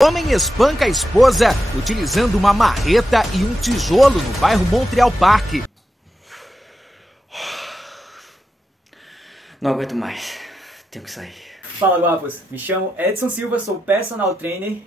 Homem espanca a esposa utilizando uma marreta e um tijolo no bairro Montreal Park. Não aguento mais. Tenho que sair. Fala, guapos. Me chamo Edson Silva, sou personal trainer.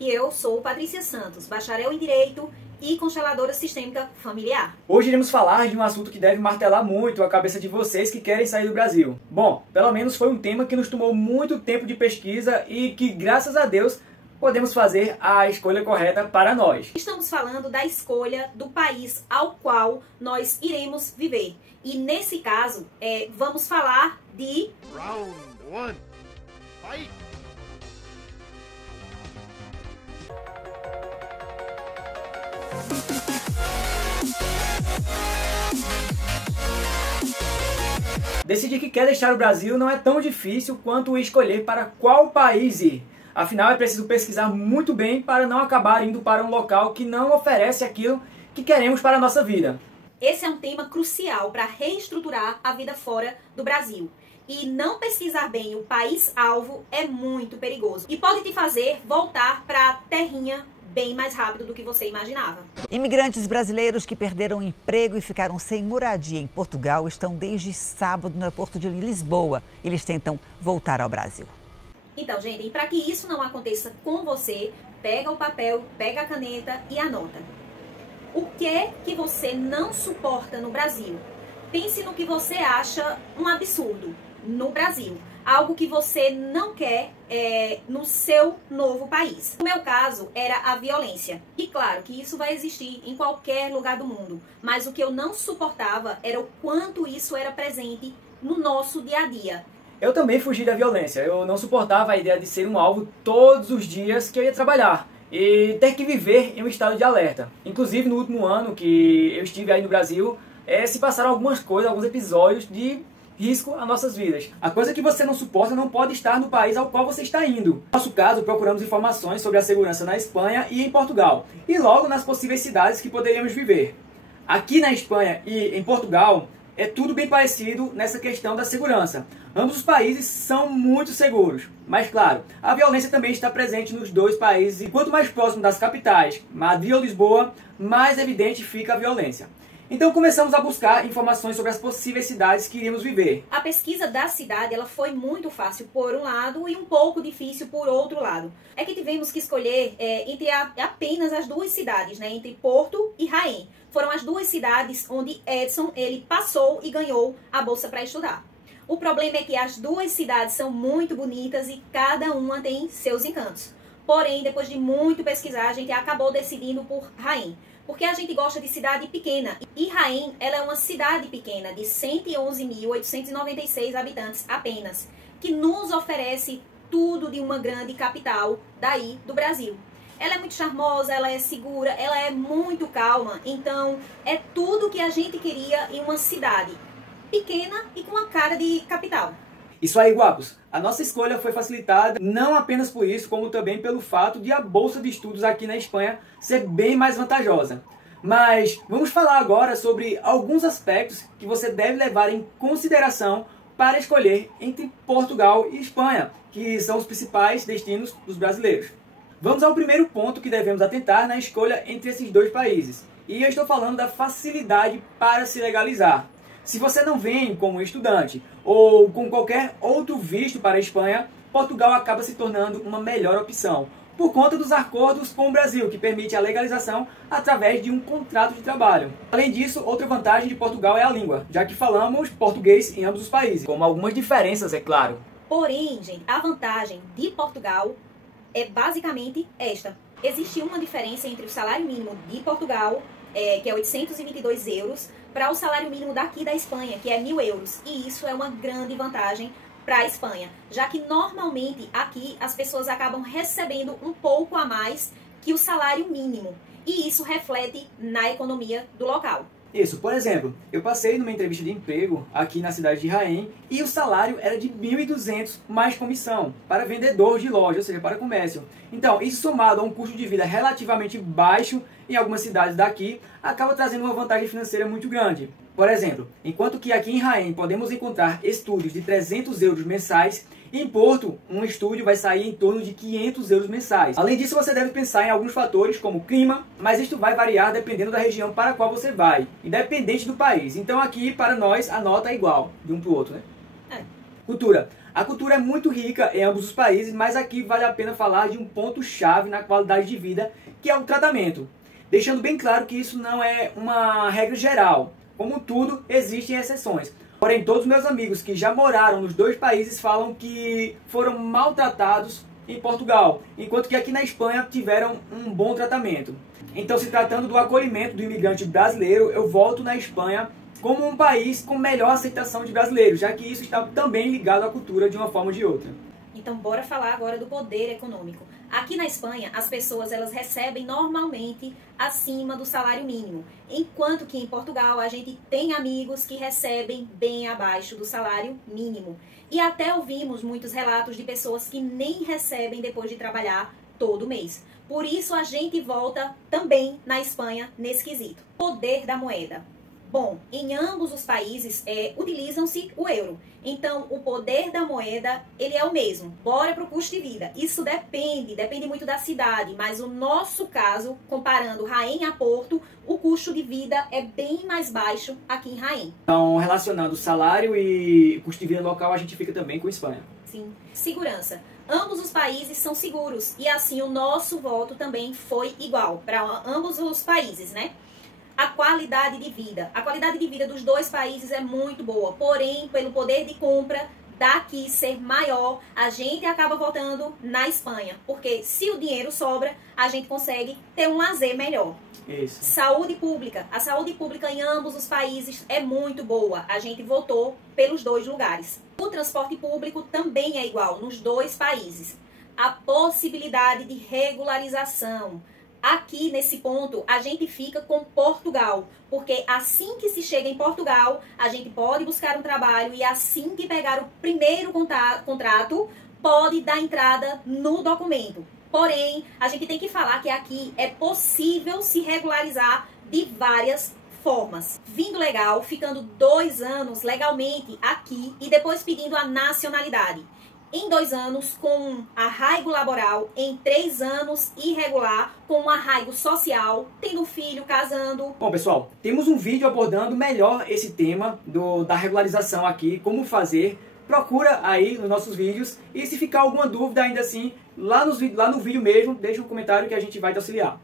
E eu sou Patrícia Santos, bacharel em Direito e consteladora sistêmica familiar. Hoje iremos falar de um assunto que deve martelar muito a cabeça de vocês que querem sair do Brasil. Bom, pelo menos foi um tema que nos tomou muito tempo de pesquisa e que, graças a Deus, podemos fazer a escolha correta para nós. Estamos falando da escolha do país ao qual nós iremos viver. E nesse caso, vamos falar de... Round 1. Fight! Decidir que quer deixar o Brasil não é tão difícil quanto escolher para qual país ir. Afinal, é preciso pesquisar muito bem para não acabar indo para um local que não oferece aquilo que queremos para a nossa vida. Esse é um tema crucial para reestruturar a vida fora do Brasil. E não pesquisar bem o país-alvo é muito perigoso. E pode te fazer voltar para a terrinha bem mais rápido do que você imaginava. Imigrantes brasileiros que perderam o emprego e ficaram sem moradia em Portugal estão desde sábado no aeroporto de Lisboa. Eles tentam voltar ao Brasil. Então, gente, e para que isso não aconteça com você, pega o papel, pega a caneta e anota. O que você não suporta no Brasil? Pense no que você acha um absurdo no Brasil. Algo que você não quer no seu novo país. No meu caso, era a violência. E claro que isso vai existir em qualquer lugar do mundo. Mas o que eu não suportava era o quanto isso era presente no nosso dia a dia. Eu também fugi da violência. Eu não suportava a ideia de ser um alvo todos os dias que eu ia trabalhar e ter que viver em um estado de alerta. Inclusive, no último ano que eu estive aí no Brasil, se passaram algumas coisas, alguns episódios de risco a nossas vidas. A coisa que você não suporta não pode estar no país ao qual você está indo. No nosso caso, procuramos informações sobre a segurança na Espanha e em Portugal, e logo nas possíveis cidades que poderíamos viver. Aqui na Espanha e em Portugal, é tudo bem parecido nessa questão da segurança. Ambos os países são muito seguros. Mas claro, a violência também está presente nos dois países. E quanto mais próximo das capitais, Madrid ou Lisboa, mais evidente fica a violência. Então começamos a buscar informações sobre as possíveis cidades que iríamos viver. A pesquisa da cidade ela foi muito fácil por um lado e um pouco difícil por outro lado. É que tivemos que escolher entre apenas as duas cidades, né, entre Porto e Jaén. Foram as duas cidades onde Edson ele passou e ganhou a bolsa para estudar. O problema é que as duas cidades são muito bonitas e cada uma tem seus encantos. Porém, depois de muito pesquisar, a gente acabou decidindo por Jaén. Porque a gente gosta de cidade pequena. E Jaén, ela é uma cidade pequena de 111.896 habitantes apenas, que nos oferece tudo de uma grande capital daí do Brasil. Ela é muito charmosa, ela é segura, ela é muito calma. Então, é tudo que a gente queria em uma cidade pequena e com a cara de capital. Isso aí, guapos. A nossa escolha foi facilitada não apenas por isso, como também pelo fato de a bolsa de estudos aqui na Espanha ser bem mais vantajosa. Mas vamos falar agora sobre alguns aspectos que você deve levar em consideração para escolher entre Portugal e Espanha, que são os principais destinos dos brasileiros. Vamos ao primeiro ponto que devemos atentar na escolha entre esses dois países. E eu estou falando da facilidade para se legalizar. Se você não vem como estudante ou com qualquer outro visto para a Espanha, Portugal acaba se tornando uma melhor opção, por conta dos acordos com o Brasil, que permite a legalização através de um contrato de trabalho. Além disso, outra vantagem de Portugal é a língua, já que falamos português em ambos os países, com algumas diferenças, é claro. Porém, gente, a vantagem de Portugal é basicamente esta. Existe uma diferença entre o salário mínimo de Portugal, que é 822 euros, para o salário mínimo daqui da Espanha, que é 1.000 euros. E isso é uma grande vantagem para a Espanha, já que normalmente aqui as pessoas acabam recebendo um pouco a mais que o salário mínimo. E isso reflete na economia do local. Isso, por exemplo, eu passei numa entrevista de emprego aqui na cidade de Jaén e o salário era de 1.200 mais comissão para vendedor de loja, ou seja, para comércio. Então, isso somado a um custo de vida relativamente baixo em algumas cidades daqui, acaba trazendo uma vantagem financeira muito grande. Por exemplo, enquanto que aqui em Jaén podemos encontrar estúdios de 300 euros mensais, Em Porto, um estúdio vai sair em torno de 500 euros mensais. Além disso, você deve pensar em alguns fatores como clima, mas isto vai variar dependendo da região para a qual você vai, independente do país. Então aqui, para nós, a nota é igual de um para o outro, né? Cultura. A cultura é muito rica em ambos os países, mas aqui vale a pena falar de um ponto-chave na qualidade de vida, que é o tratamento. Deixando bem claro que isso não é uma regra geral. Como tudo, existem exceções. Porém, todos os meus amigos que já moraram nos dois países falam que foram maltratados em Portugal, enquanto que aqui na Espanha tiveram um bom tratamento. Então, se tratando do acolhimento do imigrante brasileiro, eu volto na Espanha como um país com melhor aceitação de brasileiros, já que isso está também ligado à cultura de uma forma ou de outra. Então, bora falar agora do poder econômico. Aqui na Espanha, as pessoas elas recebem normalmente acima do salário mínimo, enquanto que em Portugal a gente tem amigos que recebem bem abaixo do salário mínimo. E até ouvimos muitos relatos de pessoas que nem recebem depois de trabalhar todo mês. Por isso a gente volta também na Espanha nesse quesito. Poder da moeda. Bom, em ambos os países utilizam-se o euro. Então, o poder da moeda, ele é o mesmo. Bora para o custo de vida. Isso depende muito da cidade. Mas o nosso caso, comparando Jaén a Porto, o custo de vida é bem mais baixo aqui em Jaén. Então, relacionando salário e custo de vida local, a gente fica também com a Espanha. Sim. Segurança. Ambos os países são seguros. E assim, o nosso voto também foi igual para ambos os países, né? A qualidade de vida. A qualidade de vida dos dois países é muito boa, porém, pelo poder de compra daqui ser maior, a gente acaba votando na Espanha, porque se o dinheiro sobra, a gente consegue ter um lazer melhor. Isso. Saúde pública. A saúde pública em ambos os países é muito boa. A gente votou pelos dois lugares. O transporte público também é igual nos dois países. A possibilidade de regularização. Aqui, nesse ponto, a gente fica com Portugal, porque assim que se chega em Portugal, a gente pode buscar um trabalho e assim que pegar o primeiro contrato, pode dar entrada no documento. Porém, a gente tem que falar que aqui é possível se regularizar de várias formas. Vindo legal, ficando 2 anos legalmente aqui e depois pedindo a nacionalidade. Em 2 anos com arraigo laboral, em 3 anos irregular com um arraigo social, tendo filho, casando. Bom, pessoal, temos um vídeo abordando melhor esse tema da regularização aqui, como fazer. Procura aí nos nossos vídeos e se ficar alguma dúvida ainda assim, lá no vídeo mesmo, deixa um comentário que a gente vai te auxiliar.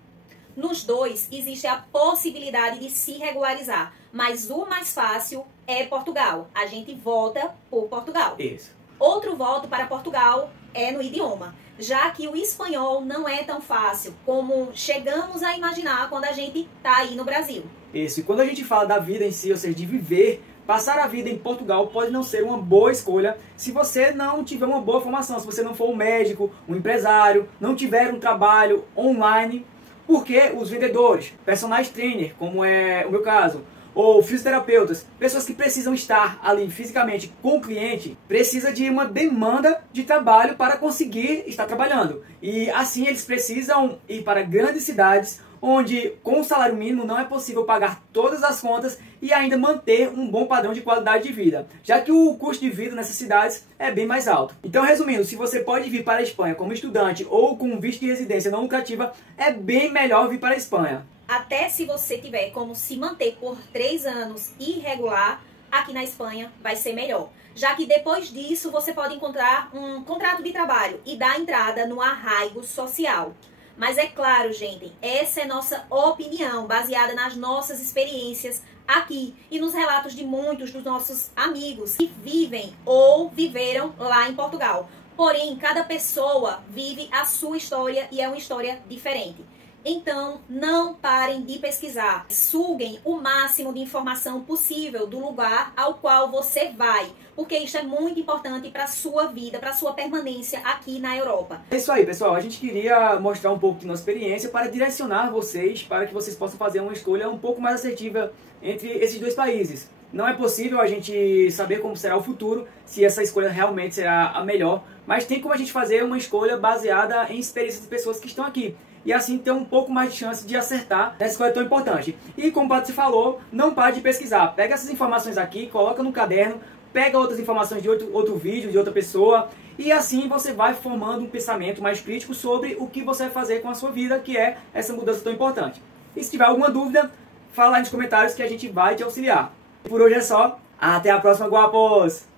Nos dois existe a possibilidade de se regularizar, mas o mais fácil é Portugal. A gente vota por Portugal. Isso. Outro voto para Portugal é no idioma, já que o espanhol não é tão fácil como chegamos a imaginar quando a gente está aí no Brasil. Isso, e quando a gente fala da vida em si, ou seja, de viver, passar a vida em Portugal pode não ser uma boa escolha se você não tiver uma boa formação, se você não for um médico, um empresário, não tiver um trabalho online, porque os vendedores, personal trainer, como é o meu caso, ou fisioterapeutas, pessoas que precisam estar ali fisicamente com o cliente, precisa de uma demanda de trabalho para conseguir estar trabalhando. E assim eles precisam ir para grandes cidades, onde com o salário mínimo não é possível pagar todas as contas e ainda manter um bom padrão de qualidade de vida, já que o custo de vida nessas cidades é bem mais alto. Então, resumindo, se você pode vir para a Espanha como estudante ou com visto de residência não lucrativa, é bem melhor vir para a Espanha. Até se você tiver como se manter por 3 anos irregular, aqui na Espanha vai ser melhor. Já que depois disso você pode encontrar um contrato de trabalho e dar entrada no arraigo social. Mas é claro, gente, essa é nossa opinião, baseada nas nossas experiências aqui e nos relatos de muitos dos nossos amigos que vivem ou viveram lá em Portugal. Porém, cada pessoa vive a sua história e é uma história diferente. Então, não parem de pesquisar. Suguem o máximo de informação possível do lugar ao qual você vai, porque isso é muito importante para a sua vida, para a sua permanência aqui na Europa. É isso aí, pessoal. A gente queria mostrar um pouco de nossa experiência para direcionar vocês, para que vocês possam fazer uma escolha um pouco mais assertiva entre esses dois países. Não é possível a gente saber como será o futuro, se essa escolha realmente será a melhor, mas tem como a gente fazer uma escolha baseada em experiências de pessoas que estão aqui. E assim ter um pouco mais de chance de acertar nessa escolha tão importante. E como o Patrícia falou, não pare de pesquisar. Pega essas informações aqui, coloca no caderno, pega outras informações de outro vídeo, de outra pessoa E assim você vai formando um pensamento mais crítico sobre o que você vai fazer com a sua vida, que é essa mudança tão importante. E se tiver alguma dúvida, fala aí nos comentários que a gente vai te auxiliar. Por hoje é só. Até a próxima, guapos!